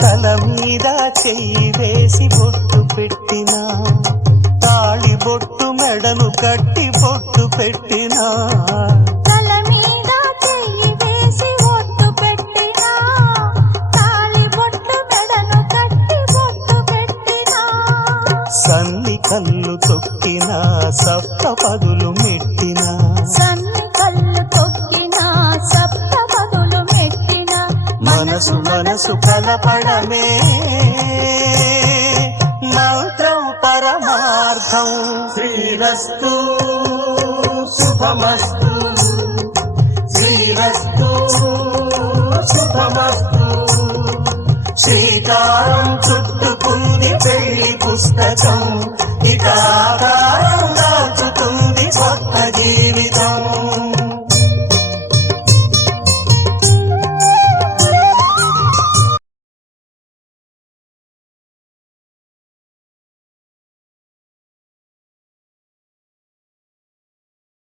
తల మీద చెయ్యి వేసి బొట్టు పెట్టినా, తాళి బొట్టు మెడను కట్టి బొట్టు పెట్టినా, తల మీద చెయ్యి వేసి బొట్టు పెట్టినా, తాళి బొట్టు మెడను కట్టి బొట్టు పెట్టినా, సన్ని కళ్ళు తొక్కినా సప్త పదులు మెట్టినా, సన్ని కళ్ళు తొక్కినా సప్త పదులు మెట్టినా, మనసు మనసు కలపడమే మంత్రం పరమార్థం. శ్రీరస్తు శుభమస్తు, శ్రీరస్తు శుభమస్తు. శ్రీకారం చుట్టుకుంది పెళ్లి పుస్తకం, ఇక ఆకారం దాచుతుంది కొత్త జీవితం.